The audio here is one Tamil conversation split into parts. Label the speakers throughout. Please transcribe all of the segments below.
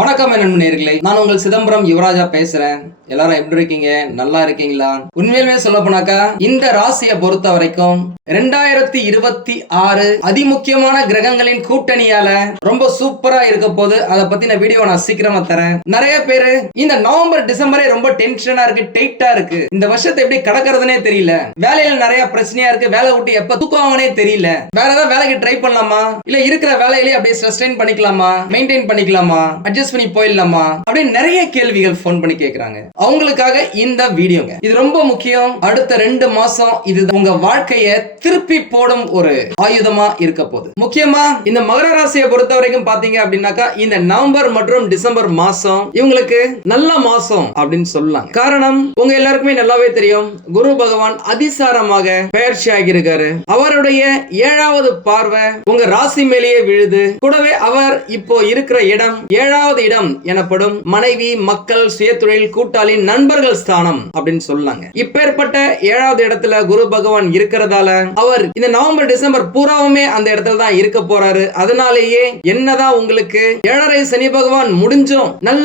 Speaker 1: வணக்கம் என்ன நேர்களை நான் உங்கள் சிதம்பரம் யுவராஜா பேசுறேன் எல்லாரும் எப்படி இருக்கீங்க நல்லா இருக்கீங்களா உண்மையிலுமே சொல்ல போனாக்கா இந்த ராசியை பொறுத்த வரைக்கும் ரெண்டாயிரத்தி இருபத்தி ஆறு அதிமுக்கியமான கிரகங்களின் கூட்டணியால ரொம்ப சூப்பரா இருக்க போது அதை பத்தின வீடியோ நான் சீக்கிரமா தரேன் நிறைய பேரு இந்த நவம்பர் டிசம்பரே ரொம்ப டென்ஷனா இருக்கு டைட்டா இருக்கு இந்த வருஷத்தை எப்படி கடக்கிறதுனே தெரியல வேலையில நிறைய பிரச்சனையா இருக்கு வேலை விட்டு எப்ப தூக்குவாங்கன்னே தெரியல வேற ஏதாவது வேலைக்கு ட்ரை பண்ணலாமா இல்ல இருக்கிற வேலையிலேயே அப்படியே சஸ்டைன் பண்ணிக்கலாமா மெயின்டைன் பண்ணிக்கலாமா அட்ஜஸ்ட் பர்ச்சேஸ் பண்ணி போயிடலாமா அப்படின்னு நிறைய கேள்விகள் ஃபோன் பண்ணி கேட்குறாங்க அவங்களுக்காக இந்த வீடியோங்க இது ரொம்ப முக்கியம் அடுத்த ரெண்டு மாசம் இது உங்க வாழ்க்கைய திருப்பி போடும் ஒரு ஆயுதமா இருக்க போகுது முக்கியமா இந்த மகர ராசியை பொறுத்த வரைக்கும் பாத்தீங்க அப்படின்னாக்கா இந்த நவம்பர் மற்றும் டிசம்பர் மாசம் இவங்களுக்கு நல்ல மாசம் அப்படின்னு சொல்லலாம் காரணம் உங்க எல்லாருக்குமே நல்லாவே தெரியும் குரு பகவான் அதிசாரமாக பயிற்சி ஆகியிருக்காரு அவருடைய ஏழாவது பார்வை உங்க ராசி மேலேயே விழுது கூடவே அவர் இப்போ இருக்கிற இடம் ஏழாவது இடம் எனப்படும் மனைவி மக்கள் சுயத்தொழில் கூட்டாளி நண்பர்கள் ஸ்தானம் அப்படின்னு சொல்லாங்க இப்பேற்பட்ட ஏழாவது இடத்துல குரு பகவான் இருக்கிறதால அவர் இந்த நவம்பர் டிசம்பர் பூராவுமே அந்த இடத்துல தான் இருக்க போறாரு அதனாலேயே என்னதான் உங்களுக்கு ஏழரை சனி பகவான் முடிஞ்சும் நல்ல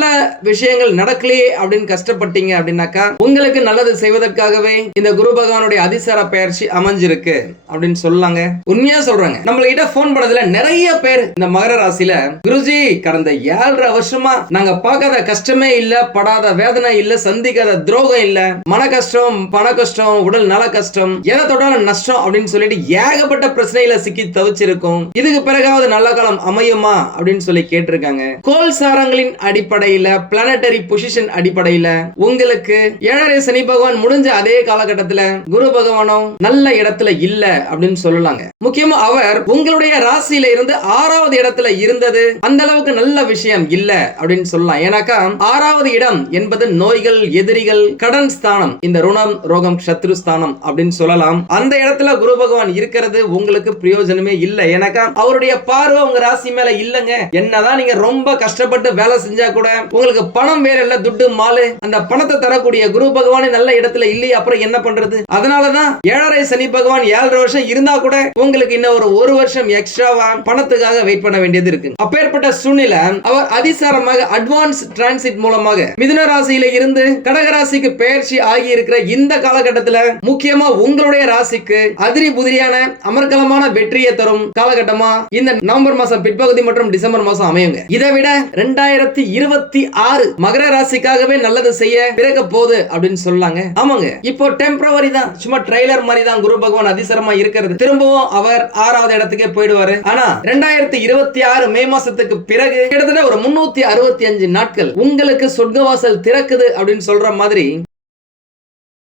Speaker 1: விஷயங்கள் நடக்கலையே அப்படின்னு கஷ்டப்பட்டீங்க அப்படின்னாக்கா உங்களுக்கு நல்லது செய்வதற்காகவே இந்த குரு பகவானுடைய அதிசார பயிற்சி அமைஞ்சிருக்கு அப்படின்னு சொல்லாங்க உண்மையா சொல்றாங்க நம்மள கிட்ட போன் பண்ணதுல நிறைய பேர் இந்த மகர ராசியில குருஜி கடந்த ஏழரை வருஷமா நாங்க பார்க்காத கஷ்டமே இல்ல படாத வேதனை இல்ல சந்திக்காத துரோகம் இல்ல மன கஷ்டம் பண கஷ்டம் உடல் நல கஷ்டம் எதை தொடர நஷ்டம் அப்படின்னு சொல்லிட்டு ஏகப்பட்ட பிரச்சனையில சிக்கி தவிச்சிருக்கும் இதுக்கு பிறகாவது நல்ல காலம் அமையுமா அப்படின்னு சொல்லி கேட்டிருக்காங்க கோல் சாரங்களின் அடிப்படையில பிளானட்டரி பொசிஷன் அடிப்படையில உங்களுக்கு ஏழரை சனி பகவான் முடிஞ்ச அதே காலகட்டத்துல குரு பகவானும் நல்ல இடத்துல இல்ல அப்படின்னு சொல்லலாங்க முக்கியமா அவர் உங்களுடைய ராசியில இருந்து ஆறாவது இடத்துல இருந்தது அந்த அளவுக்கு நல்ல விஷயம் இல்ல இல்லை அப்படின்னு சொல்லலாம் ஏன்னாக்கா ஆறாவது இடம் என்பது நோய்கள் எதிரிகள் கடன் ஸ்தானம் இந்த ருணம் ரோகம் சத்ரு ஸ்தானம் அப்படின்னு சொல்லலாம் அந்த இடத்துல குரு பகவான் இருக்கிறது உங்களுக்கு பிரயோஜனமே இல்லை ஏன்னாக்கா அவருடைய பார்வை உங்க ராசி மேல இல்லைங்க என்னதான் நீங்க ரொம்ப கஷ்டப்பட்டு வேலை செஞ்சா கூட உங்களுக்கு பணம் வேற இல்ல துட்டு மாலு அந்த பணத்தை தரக்கூடிய குரு பகவான் நல்ல இடத்துல இல்லையே அப்புறம் என்ன பண்றது அதனாலதான் ஏழரை சனி பகவான் ஏழரை வருஷம் இருந்தா கூட உங்களுக்கு இன்னும் ஒரு ஒரு வருஷம் எக்ஸ்ட்ராவா பணத்துக்காக வெயிட் பண்ண வேண்டியது இருக்கு அப்பேற்பட்ட சூழ்நிலை அவர் அதிச மின்சாரமாக அட்வான்ஸ் டிரான்சிட் மூலமாக மிதுன ராசியில இருந்து கடகராசிக்கு பெயர்ச்சி ஆகி இருக்கிற இந்த காலகட்டத்தில் முக்கியமா உங்களுடைய ராசிக்கு அதிரி புதிரியான அமர்கலமான வெற்றியை தரும் காலகட்டமா இந்த நவம்பர் மாசம் பிற்பகுதி மற்றும் டிசம்பர் மாசம் அமையுங்க இதை விட ரெண்டாயிரத்தி இருபத்தி ஆறு மகர ராசிக்காகவே நல்லது செய்ய பிறக்க போகுது அப்படின்னு சொல்லாங்க ஆமாங்க இப்போ டெம்பரவரி தான் சும்மா ட்ரெய்லர் மாதிரி தான் குரு பகவான் அதிசரமா இருக்கிறது திரும்பவும் அவர் ஆறாவது இடத்துக்கே போயிடுவாரு ஆனா ரெண்டாயிரத்தி இருபத்தி ஆறு மே மாசத்துக்கு பிறகு கிட்டத்தட்ட ஒரு முன்னூறு இருநூத்தி அறுபத்தி அஞ்சு நாட்கள் உங்களுக்கு சொர்க்கவாசல் திறக்குது அப்படின்னு சொல்ற மாதிரி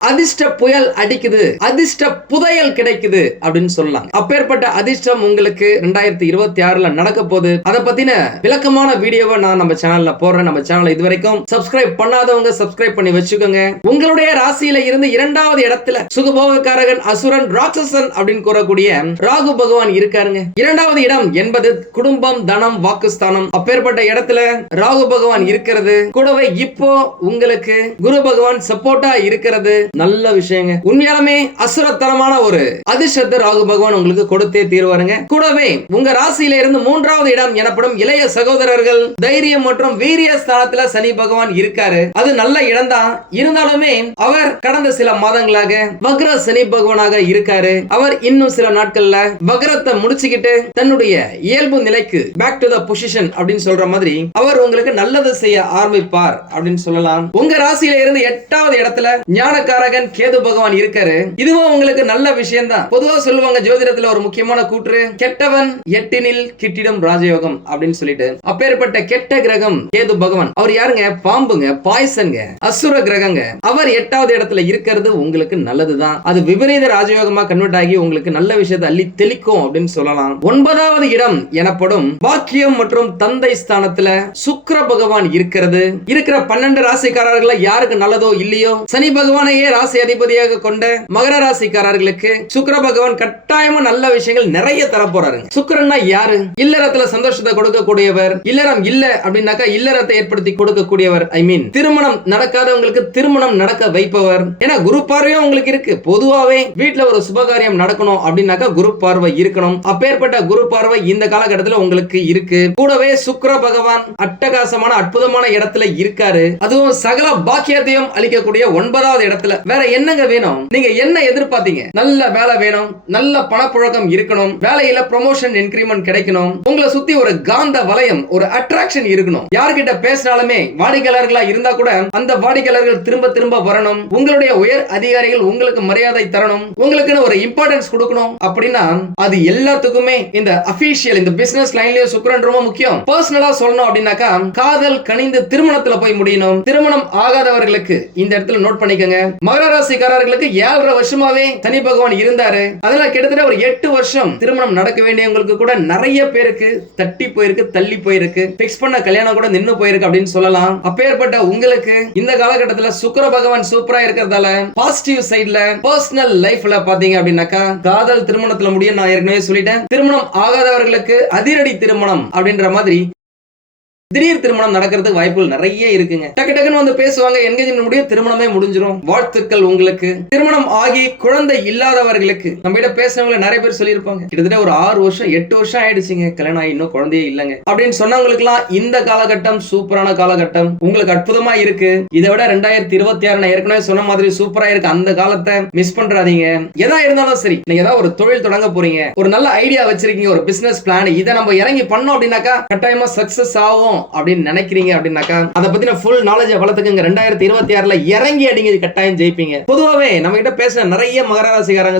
Speaker 1: அதிர்ஷ்ட புயல் அடிக்குது அதிர்ஷ்ட புதையல் கிடைக்குது அப்படின்னு சொல்லலாம் அப்பேற்பட்ட அதிர்ஷ்டம் உங்களுக்கு ரெண்டாயிரத்தி இருபத்தி ஆறுல நடக்க போது அதை பத்தின விளக்கமான வீடியோவை நான் நம்ம சேனல்ல போடுறேன் நம்ம சேனல் இது வரைக்கும் சப்ஸ்கிரைப் பண்ணாதவங்க சப்ஸ்கிரைப் பண்ணி வச்சுக்கோங்க உங்களுடைய ராசியில இருந்து இரண்டாவது இடத்துல சுகபோகக்காரகன் அசுரன் ராட்சசன் அப்படின்னு கூறக்கூடிய ராகு பகவான் இருக்காருங்க இரண்டாவது இடம் என்பது குடும்பம் தனம் வாக்குஸ்தானம் அப்பேற்பட்ட இடத்துல ராகு பகவான் இருக்கிறது கூடவே இப்போ உங்களுக்கு குரு பகவான் சப்போர்ட்டா இருக்கிறது நல்ல விஷயங்க உண்மையாலுமே அசுரத்தனமான ஒரு அதிர்ஷ்டத்தை ராகு பகவான் உங்களுக்கு கொடுத்தே தீர்வாருங்க கூடவே உங்க ராசியில இருந்து மூன்றாவது இடம் எனப்படும் இளைய சகோதரர்கள் தைரியம் மற்றும் வீரிய ஸ்தானத்துல சனி பகவான் இருக்காரு அது நல்ல இடம் தான் இருந்தாலுமே அவர் கடந்த சில மாதங்களாக வக்ர சனி பகவானாக இருக்காரு அவர் இன்னும் சில நாட்கள்ல வக்ரத்தை முடிச்சுக்கிட்டு தன்னுடைய இயல்பு நிலைக்கு பேக் டு த பொசிஷன் அப்படின்னு சொல்ற மாதிரி அவர் உங்களுக்கு நல்லது செய்ய ஆரம்பிப்பார் அப்படின்னு சொல்லலாம் உங்க ராசியில இருந்து எட்டாவது இடத்துல ஞானக்கார காரகன் கேது பகவான் இருக்காரு இதுவும் உங்களுக்கு நல்ல விஷயம் தான் பொதுவாக சொல்லுவாங்க ஜோதிடத்துல ஒரு முக்கியமான கூற்று கெட்டவன் எட்டினில் கிட்டிடும் ராஜயோகம் அப்படின்னு சொல்லிட்டு அப்பேற்பட்ட கெட்ட கிரகம் கேது பகவான் அவர் யாருங்க பாம்புங்க பாய்சன்ங்க அசுர கிரகங்க அவர் எட்டாவது இடத்துல இருக்கிறது உங்களுக்கு நல்லதுதான் அது விபரீத ராஜயோகமா கன்வெர்ட் ஆகி உங்களுக்கு நல்ல விஷயத்தை அள்ளி தெளிக்கும் அப்படின்னு சொல்லலாம் ஒன்பதாவது இடம் எனப்படும் பாக்கியம் மற்றும் தந்தை ஸ்தானத்துல சுக்கர பகவான் இருக்கிறது இருக்கிற பன்னெண்டு ராசிக்காரர்கள் யாருக்கு நல்லதோ இல்லையோ சனி பகவானையே சூரியனையே ராசி அதிபதியாக கொண்ட மகர ராசிக்காரர்களுக்கு சுக்கர பகவான் கட்டாயமா நல்ல விஷயங்கள் நிறைய தரப்போறாரு சுக்கரன்னா யாரு இல்லறத்துல சந்தோஷத்தை கொடுக்கக்கூடியவர் இல்லறம் இல்ல அப்படின்னாக்கா இல்லறத்தை ஏற்படுத்தி கொடுக்கக்கூடியவர் ஐ மீன் திருமணம் நடக்காதவங்களுக்கு திருமணம் நடக்க வைப்பவர் ஏன்னா குரு பார்வையும் உங்களுக்கு இருக்கு பொதுவாவே வீட்டுல ஒரு சுபகாரியம் நடக்கணும் அப்படின்னாக்கா குரு பார்வை இருக்கணும் அப்பேற்பட்ட குரு பார்வை இந்த காலகட்டத்தில் உங்களுக்கு இருக்கு கூடவே சுக்கர பகவான் அட்டகாசமான அற்புதமான இடத்துல இருக்காரு அதுவும் சகல பாக்கியத்தையும் அளிக்கக்கூடிய ஒன்பதாவது இடத்துல வேற என்னங்க வேணும் நீங்க என்ன எதிர்பார்த்தீங்க நல்ல வேலை வேணும் நல்ல பணப்புழக்கம் இருக்கணும் வேலையில ப்ரொமோஷன் இன்க்ரிமெண்ட் கிடைக்கணும் உங்களை சுத்தி ஒரு காந்த வலயம் ஒரு அட்ராக்ஷன் இருக்கணும் யார்கிட்ட பேசினாலுமே வாடிக்கையாளர்களா இருந்தா கூட அந்த வாடிக்கையாளர்கள் திரும்ப திரும்ப வரணும் உங்களுடைய உயர் அதிகாரிகள் உங்களுக்கு மரியாதை தரணும் உங்களுக்குன்னு ஒரு இம்பார்ட்டன்ஸ் கொடுக்கணும் அப்படின்னா அது எல்லாத்துக்குமே இந்த அபிஷியல் இந்த பிசினஸ் லைன்லயே சுக்கரன் ரொம்ப முக்கியம் பர்சனலா சொல்லணும் அப்படின்னாக்கா காதல் கணிந்து திருமணத்துல போய் முடியணும் திருமணம் ஆகாதவர்களுக்கு இந்த இடத்துல நோட் பண்ணிக்கங்க மகராசிக்காரர்களுக்கு ஏழரை வருஷமாவே தனி பகவான் இருந்தாரு அதனால கிட்டத்தட்ட ஒரு எட்டு வருஷம் திருமணம் நடக்க வேண்டியவங்களுக்கு கூட நிறைய பேருக்கு தட்டி போயிருக்கு தள்ளி போயிருக்கு பிக்ஸ் பண்ண கல்யாணம் கூட நின்னு போயிருக்கு அப்படின்னு சொல்லலாம் அப்பேற்பட்ட உங்களுக்கு இந்த காலகட்டத்துல சுக்கர பகவான் சூப்பரா இருக்கிறதால பாசிட்டிவ் சைட்ல பர்சனல் லைஃப்ல பாத்தீங்க அப்படின்னாக்கா காதல் திருமணத்துல முடியும் நான் ஏற்கனவே சொல்லிட்டேன் திருமணம் ஆகாதவர்களுக்கு அதிரடி திருமணம் அப்படின்ற மாதிரி திடீர் திருமணம் நடக்கிறதுக்கு வாய்ப்புகள் நிறைய இருக்குங்க டக்கு டக்குன்னு வந்து பேசுவாங்க என்கேஜ்மெண்ட் முடிய திருமணமே முடிஞ்சிடும் வாழ்த்துக்கள் உங்களுக்கு திருமணம் ஆகி குழந்தை இல்லாதவர்களுக்கு நம்ம கிட்ட பேசினவங்களை நிறைய பேர் சொல்லியிருப்பாங்க கிட்டத்தட்ட ஒரு ஆறு வருஷம் எட்டு வருஷம் ஆயிடுச்சுங்க கல்யாணம் ஆகி இன்னும் குழந்தையே இல்லைங்க அப்படின்னு சொன்னவங்களுக்குலாம் இந்த காலகட்டம் சூப்பரான காலகட்டம் உங்களுக்கு அற்புதமா இருக்கு இதை விட ரெண்டாயிரத்தி இருபத்தி ஆறு நான் ஏற்கனவே சொன்ன மாதிரி சூப்பரா இருக்கு அந்த காலத்தை மிஸ் பண்றாதீங்க எதா இருந்தாலும் சரி நீங்க ஏதாவது ஒரு தொழில் தொடங்க போறீங்க ஒரு நல்ல ஐடியா வச்சிருக்கீங்க ஒரு பிசினஸ் பிளான் இதை நம்ம இறங்கி பண்ணோம் அப்படின்னாக்கா கட்டாயமா சக்சஸ் ஆகும் அப்படின்னு நினைக்கிறீங்க அப்படின்னாக்கா அதை பத்தின ஃபுல் ரெண்டாயிரத்தி இருபத்தி ஆறுல இறங்கி அடிங்க கட்டாயம் ஜெயிப்பீங்க பொதுவாகவே நம்ம கிட்ட நிறைய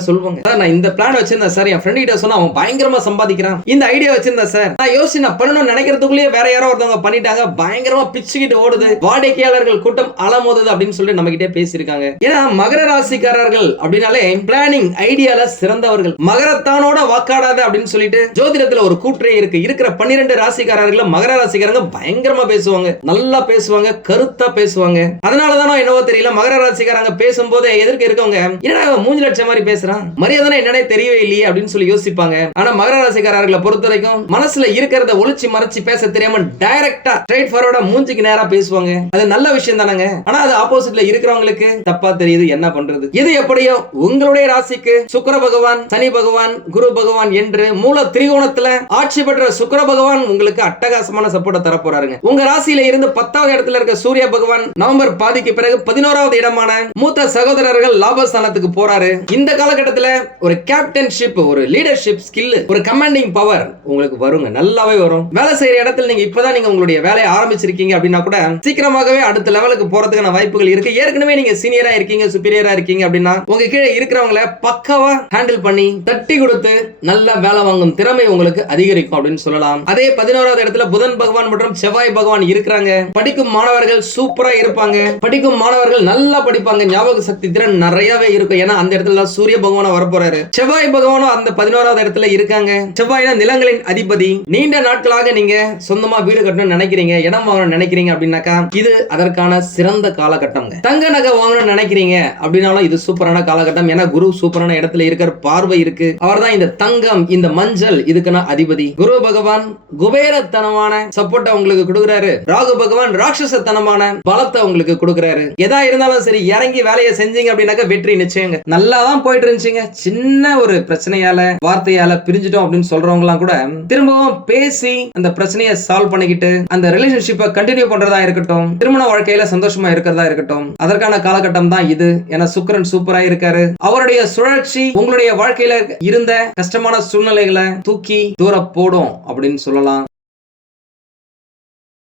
Speaker 1: சொல்லுவாங்க சார் நான் இந்த பிளான் வச்சிருந்தேன் சார் என் ஃப்ரெண்ட் கிட்ட சொன்னா அவன் பயங்கரமா சம்பாதிக்கிறான் இந்த ஐடியா வச்சிருந்தேன் சார் நான் யோசிச்சு நான் நினைக்கிறதுக்குள்ளேயே வேற யாரோ ஒருத்தவங்க பண்ணிட்டாங்க பயங்கரமா பிச்சுக்கிட்டு ஓடுது வாடிக்கையாளர்கள் கூட்டம் அலமோதுது அப்படின்னு சொல்லிட்டு நம்ம கிட்டே பேசியிருக்காங்க ஏன்னா மகர ராசிக்காரர்கள் அப்படின்னாலே பிளானிங் ஐடியால சிறந்தவர்கள் மகரத்தானோட வாக்காடாத அப்படின்னு சொல்லிட்டு ஜோதிடத்துல ஒரு கூற்றே இருக்கு இருக்கிற பன்னிரண்டு ராசிக்காரர்கள் மகர ராசிக்காரங்க பயங்கரமா பேசுவாங்க நல்லா பேசுவாங்க கருத்தா பேசுவாங்க அதனாலதானோ என்னவோ தெரியல மகர ராசிக்காரங்க போதே எதிர்க்க இருக்கவங்க என்னடா மூஞ்சு லட்சம் மாதிரி பேசுறான் மரியாதை என்னன்னே தெரியவே இல்லையே அப்படின்னு சொல்லி யோசிப்பாங்க ஆனா மகர ராசிக்காரர்களை பொறுத்த வரைக்கும் மனசுல இருக்கிறத ஒளிச்சு மறைச்சு பேச தெரியாம டைரக்டா ஸ்ட்ரைட் ஃபார்வர்டா மூஞ்சிக்கு நேரா பேசுவாங்க அது நல்ல விஷயம் தானங்க ஆனா அது ஆப்போசிட்ல இருக்கிறவங்களுக்கு தப்பா தெரியுது என்ன பண்றது இது எப்படியோ உங்களுடைய ராசிக்கு சுக்கர பகவான் சனி பகவான் குரு பகவான் என்று மூல திரிகோணத்துல ஆட்சி பெற்ற சுக்கர பகவான் உங்களுக்கு அட்டகாசமான சப்போர்ட்டை தர வரப்போறாருங்க உங்க ராசியில இருந்து பத்தாவது இடத்துல இருக்க சூரிய பகவான் நவம்பர் பாதிக்கு பிறகு பதினோராவது இடமான மூத்த சகோதரர்கள் லாபஸ்தானத்துக்கு போறாரு இந்த காலகட்டத்தில் ஒரு கேப்டன்ஷிப் ஒரு லீடர்ஷிப் ஸ்கில் ஒரு கமாண்டிங் பவர் உங்களுக்கு வருங்க நல்லாவே வரும் வேலை செய்யற இடத்துல நீங்க இப்பதான் நீங்க உங்களுடைய வேலையை ஆரம்பிச்சிருக்கீங்க அப்படின்னா கூட சீக்கிரமாகவே அடுத்த லெவலுக்கு போறதுக்கான வாய்ப்புகள் இருக்கு ஏற்கனவே நீங்க சீனியரா இருக்கீங்க சுப்பீரியரா இருக்கீங்க அப்படின்னா உங்க கீழே இருக்கிறவங்கள பக்கவா ஹேண்டில் பண்ணி தட்டி கொடுத்து நல்ல வேலை வாங்கும் திறமை உங்களுக்கு அதிகரிக்கும் அப்படின்னு சொல்லலாம் அதே பதினோராவது இடத்துல புதன் பகவான் மற்றும் மற்றும் செவ்வாய் பகவான் இருக்கிறாங்க படிக்கும் மாணவர்கள் சூப்பரா இருப்பாங்க படிக்கும் மாணவர்கள் நல்லா படிப்பாங்க ஞாபக சக்தி திறன் நிறையவே இருக்கும் ஏன்னா அந்த இடத்துல சூரிய பகவானும் வரப்போறாரு செவ்வாய் பகவானும் அந்த பதினோராவது இடத்துல இருக்காங்க செவ்வாய்னா நிலங்களின் அதிபதி நீண்ட நாட்களாக நீங்க சொந்தமா வீடு கட்டணும் நினைக்கிறீங்க இடம் வாங்கணும்னு நினைக்கிறீங்க அப்படின்னாக்கா இது அதற்கான சிறந்த காலகட்டம் தங்க நகை வாங்கணும்னு நினைக்கிறீங்க அப்படின்னாலும் இது சூப்பரான காலகட்டம் ஏன்னா குரு சூப்பரான இடத்துல இருக்கிற பார்வை இருக்கு அவர் தான் இந்த தங்கம் இந்த மஞ்சள் இதுக்குன்னா அதிபதி குரு பகவான் குபேரத்தனமான சப்போட்டா உங்களுக்கு கொடுக்குறாரு ராகு பகவான் ராட்சசத்தனமான பலத்தை உங்களுக்கு கொடுக்குறாரு எதா இருந்தாலும் சரி இறங்கி வேலையை செஞ்சீங்க அப்படின்னாக்க வெற்றி நிச்சயங்க நல்லா தான் போயிட்டு இருந்துச்சுங்க சின்ன ஒரு பிரச்சனையால வார்த்தையால பிரிஞ்சிட்டோம் அப்படின்னு சொல்றவங்களாம் கூட திரும்பவும் பேசி அந்த பிரச்சனையை சால்வ் பண்ணிக்கிட்டு அந்த ரிலேஷன்ஷிப்பை கண்டினியூ பண்றதா இருக்கட்டும் திருமண வாழ்க்கையில சந்தோஷமா இருக்கிறதா இருக்கட்டும் அதற்கான காலகட்டம் தான் இது ஏன்னா சுக்கரன் சூப்பரா இருக்காரு அவருடைய சுழற்சி உங்களுடைய வாழ்க்கையில இருந்த கஷ்டமான சூழ்நிலைகளை தூக்கி தூர போடும் அப்படின்னு சொல்லலாம்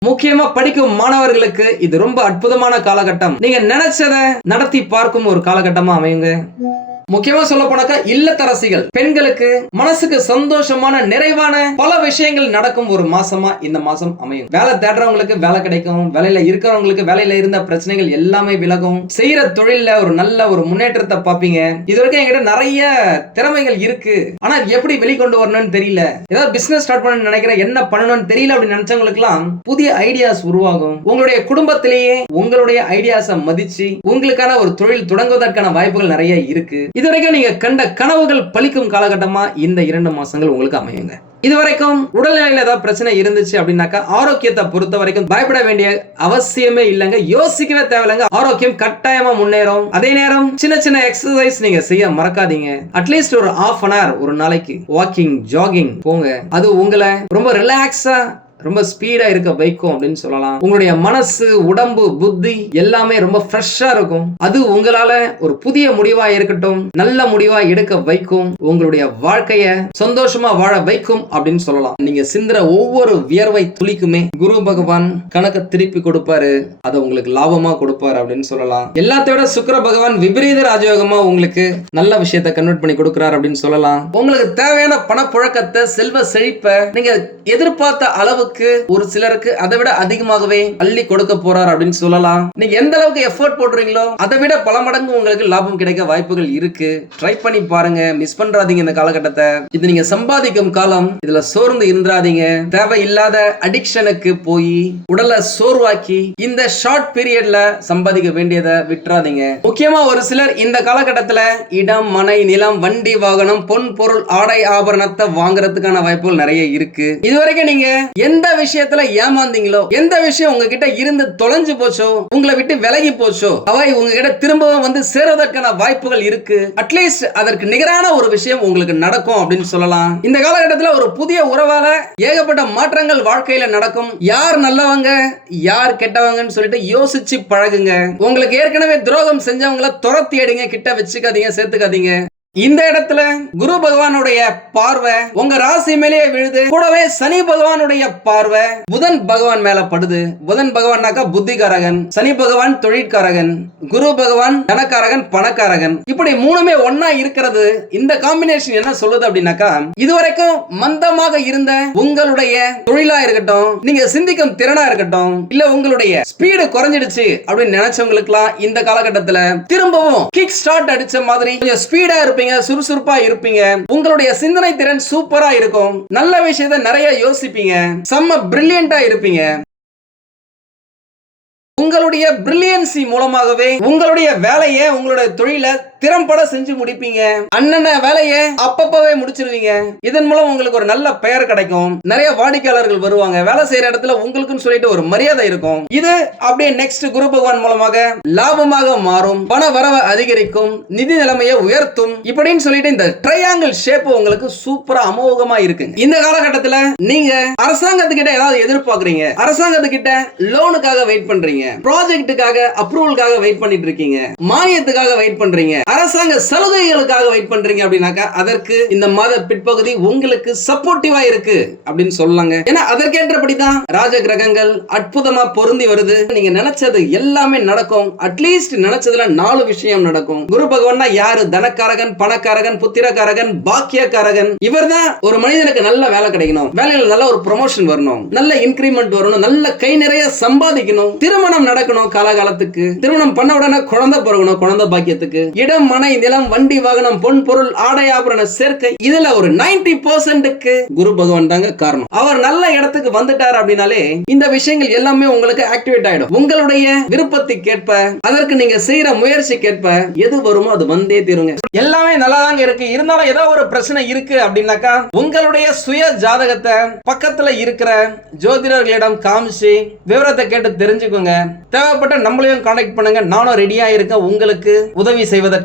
Speaker 1: முக்கியமா படிக்கும் மாணவர்களுக்கு இது ரொம்ப அற்புதமான காலகட்டம் நீங்க நினைச்சத நடத்தி பார்க்கும் ஒரு காலகட்டமா அமையுங்க முக்கியமா சொல்ல போனாக்கா இல்லத்தரசிகள் பெண்களுக்கு மனசுக்கு சந்தோஷமான நிறைவான பல விஷயங்கள் நடக்கும் ஒரு மாசமா இந்த மாசம் அமையும் வேலை தேடுறவங்களுக்கு வேலை கிடைக்கும் வேலையில இருக்கிறவங்களுக்கு வேலையில இருந்த பிரச்சனைகள் எல்லாமே விலகும் செய்யற தொழில ஒரு நல்ல ஒரு முன்னேற்றத்தை பார்ப்பீங்க இது வரைக்கும் என்கிட்ட நிறைய திறமைகள் இருக்கு ஆனா எப்படி வெளிக்கொண்டு வரணும்னு தெரியல ஏதாவது பிசினஸ் ஸ்டார்ட் பண்ண நினைக்கிறேன் என்ன பண்ணணும்னு தெரியல அப்படின்னு நினைச்சவங்களுக்கு எல்லாம் புதிய ஐடியாஸ் உருவாகும் உங்களுடைய குடும்பத்திலேயே உங்களுடைய ஐடியாஸை மதிச்சு உங்களுக்கான ஒரு தொழில் தொடங்குவதற்கான வாய்ப்புகள் நிறைய இருக்கு இதுவரைக்கும் நீங்க கண்ட கனவுகள் பழிக்கும் காலகட்டமா இந்த இரண்டு மாசங்கள் உங்களுக்கு அமையுங்க இது வரைக்கும் உடல்நிலையில ஏதாவது பிரச்சனை இருந்துச்சு அப்படின்னாக்கா ஆரோக்கியத்தை பொறுத்த வரைக்கும் பயப்பட வேண்டிய அவசியமே இல்லைங்க யோசிக்கவே தேவையில்லைங்க ஆரோக்கியம் கட்டாயமா முன்னேறும் அதே நேரம் சின்ன சின்ன எக்ஸசைஸ் நீங்க செய்ய மறக்காதீங்க அட்லீஸ்ட் ஒரு ஆஃப் அன் ஹவர் ஒரு நாளைக்கு வாக்கிங் ஜாகிங் போங்க அது உங்களை ரொம்ப ரிலாக்ஸா ரொம்ப ஸ்பீடா இருக்க வைக்கும் அப்படின்னு சொல்லலாம் உங்களுடைய மனசு உடம்பு புத்தி எல்லாமே ரொம்ப ஃப்ரெஷ்ஷா இருக்கும் அது உங்களால ஒரு புதிய முடிவா இருக்கட்டும் நல்ல முடிவா எடுக்க வைக்கும் உங்களுடைய வாழ்க்கைய சந்தோஷமா வாழ வைக்கும் அப்படின்னு சொல்லலாம் நீங்க சிந்திர ஒவ்வொரு வியர்வை துளிக்குமே குரு பகவான் கணக்க திருப்பி கொடுப்பாரு அதை உங்களுக்கு லாபமா கொடுப்பாரு அப்படின்னு சொல்லலாம் எல்லாத்தையோட சுக்கர பகவான் விபரீத ராஜயோகமா உங்களுக்கு நல்ல விஷயத்த கன்வெர்ட் பண்ணி கொடுக்குறாரு அப்படின்னு சொல்லலாம் உங்களுக்கு தேவையான பணப்புழக்கத்தை செல்வ செழிப்பை நீங்க எதிர்பார்த்த அளவுக்கு அளவுக்கு ஒரு சிலருக்கு அதை விட அதிகமாகவே அள்ளி கொடுக்க போறார் அப்படின்னு சொல்லலாம் நீங்க எந்த அளவுக்கு எஃபோர்ட் போடுறீங்களோ அதை விட பல மடங்கு உங்களுக்கு லாபம் கிடைக்க வாய்ப்புகள் இருக்கு ட்ரை பண்ணி பாருங்க மிஸ் பண்றாதீங்க இந்த காலகட்டத்தை இது நீங்க சம்பாதிக்கும் காலம் இதுல சோர்ந்து இருந்துராதீங்க தேவையில்லாத அடிக்ஷனுக்கு போய் உடலை சோர்வாக்கி இந்த ஷார்ட் பீரியட்ல சம்பாதிக்க வேண்டியதை விட்டுறாதீங்க முக்கியமா ஒரு சிலர் இந்த காலகட்டத்துல இடம் மனை நிலம் வண்டி வாகனம் பொன் பொருள் ஆடை ஆபரணத்தை வாங்குறதுக்கான வாய்ப்புகள் நிறைய இருக்கு இதுவரைக்கும் நீங்க எந்த எந்த விஷயத்துல ஏமாந்தீங்களோ எந்த விஷயம் உங்ககிட்ட இருந்து தொலைஞ்சு போச்சோ உங்களை விட்டு விலகி போச்சோ அவை உங்ககிட்ட திரும்பவும் வந்து சேருவதற்கான வாய்ப்புகள் இருக்கு அட்லீஸ்ட் அதற்கு நிகரான ஒரு விஷயம் உங்களுக்கு நடக்கும் அப்படின்னு சொல்லலாம் இந்த காலகட்டத்தில் ஒரு புதிய உறவால ஏகப்பட்ட மாற்றங்கள் வாழ்க்கையில நடக்கும் யார் நல்லவங்க யார் கெட்டவங்கன்னு சொல்லிட்டு யோசிச்சு பழகுங்க உங்களுக்கு ஏற்கனவே துரோகம் செஞ்சவங்களை துரத்தி அடிங்க கிட்ட வச்சுக்காதீங்க சேர்த்துக்காதீங்க இந்த இடத்துல குரு பகவானுடைய பார்வை உங்க ராசி மேலேயே விழுது கூடவே சனி பகவானுடைய பார்வை புதன் பகவான் மேல படுது புதன் பகவான்னாக்கா புத்திகாரகன் சனி பகவான் தொழிற்காரகன் குரு பகவான் தனக்காரகன் பணக்காரகன் இப்படி மூணுமே ஒன்னா இருக்கிறது இந்த காம்பினேஷன் என்ன சொல்லுது அப்படின்னாக்கா இதுவரைக்கும் மந்தமாக இருந்த உங்களுடைய தொழிலா இருக்கட்டும் நீங்க சிந்திக்கும் திறனா இருக்கட்டும் இல்ல உங்களுடைய ஸ்பீடு குறைஞ்சிடுச்சு அப்படின்னு நினைச்சவங்களுக்கு இந்த காலகட்டத்துல திரும்பவும் கிக் ஸ்டார்ட் அடிச்ச மாதிரி கொஞ்சம் ஸ்பீடா இருப்பீங்க இருப்பீங்க சுறுசுறுப்பா இருப்பீங்க உங்களுடைய சிந்தனை திறன் சூப்பரா இருக்கும் நல்ல விஷயத்த நிறைய யோசிப்பீங்க செம்ம பிரில்லியண்டா இருப்பீங்க உங்களுடைய பிரில்லியன்சி மூலமாகவே உங்களுடைய வேலையை உங்களுடைய தொழிலை திறம்பட செஞ்சு முடிப்பீங்க அண்ணன வேலையை அப்பப்பவே முடிச்சிருவீங்க இதன் மூலம் உங்களுக்கு ஒரு நல்ல பெயர் கிடைக்கும் நிறைய வாடிக்கையாளர்கள் வருவாங்க வேலை செய்யற இடத்துல உங்களுக்குன்னு சொல்லிட்டு ஒரு மரியாதை இருக்கும் இது அப்படியே நெக்ஸ்ட் குரு பகவான் மூலமாக லாபமாக மாறும் பண வரவை அதிகரிக்கும் நிதி நிலைமையை உயர்த்தும் இப்படின்னு சொல்லிட்டு இந்த ட்ரையாங்கிள் ஷேப் உங்களுக்கு சூப்பரா அமோகமா இருக்கு இந்த காலகட்டத்துல நீங்க அரசாங்கத்துக்கிட்ட ஏதாவது எதிர்பார்க்கறீங்க அரசாங்கத்துக்கிட்ட லோனுக்காக வெயிட் பண்றீங்க ப்ராஜெக்ட்டுக்காக அப்ரூவல்காக வெயிட் பண்ணிட்டு இருக்கீங்க மானியத்துக்காக வெயிட் பண்றீங்க அரசாங்க சலுகைகளுக்காக வெயிட் பண்றீங்க அப்படின்னாக்கா அதற்கு இந்த மாத பிற்பகுதி உங்களுக்கு சப்போர்ட்டிவா இருக்கு அப்படின்னு சொல்லலாங்க ஏன்னா அதற்கேற்றபடிதான் ராஜ கிரகங்கள் அற்புதமா பொருந்தி வருது நீங்க நினைச்சது எல்லாமே நடக்கும் அட்லீஸ்ட் நினைச்சதுல நாலு விஷயம் நடக்கும் குரு பகவான் யாரு தனக்காரகன் பணக்காரகன் புத்திரக்காரகன் பாக்கியக்காரகன் இவர் தான் ஒரு மனிதனுக்கு நல்ல வேலை கிடைக்கணும் வேலையில நல்ல ஒரு ப்ரொமோஷன் வரணும் நல்ல இன்கிரிமெண்ட் வரணும் நல்ல கை நிறைய சம்பாதிக்கணும் திருமணம் நடக்கணும் காலகாலத்துக்கு திருமணம் பண்ண உடனே குழந்தை பிறகு குழந்தை பாக்கியத்துக்கு இட நிலம் மனை நிலம் வண்டி வாகனம் பொன் பொருள் ஆடை ஆபரண சேர்க்கை இதுல ஒரு நைன்டி பர்சன்ட்டுக்கு குரு பகவான் தாங்க காரணம் அவர் நல்ல இடத்துக்கு வந்துட்டார் அப்படின்னாலே இந்த விஷயங்கள் எல்லாமே உங்களுக்கு ஆக்டிவேட் ஆயிடும் உங்களுடைய விருப்பத்தை கேட்ப அதற்கு நீங்க செய்யற முயற்சி கேட்ப எது வருமோ அது வந்தே தீருங்க எல்லாமே நல்லா தாங்க இருக்கு இருந்தாலும் ஏதோ ஒரு பிரச்சனை இருக்கு அப்படின்னாக்கா உங்களுடைய சுய ஜாதகத்தை பக்கத்துல இருக்கிற ஜோதிடர்களிடம் காமிச்சு விவரத்தை கேட்டு தெரிஞ்சுக்கோங்க தேவைப்பட்ட நம்மளையும் கான்டாக்ட் பண்ணுங்க நானும் ரெடியா இருக்கேன் உங்களுக்கு உதவி செய்வதற்கு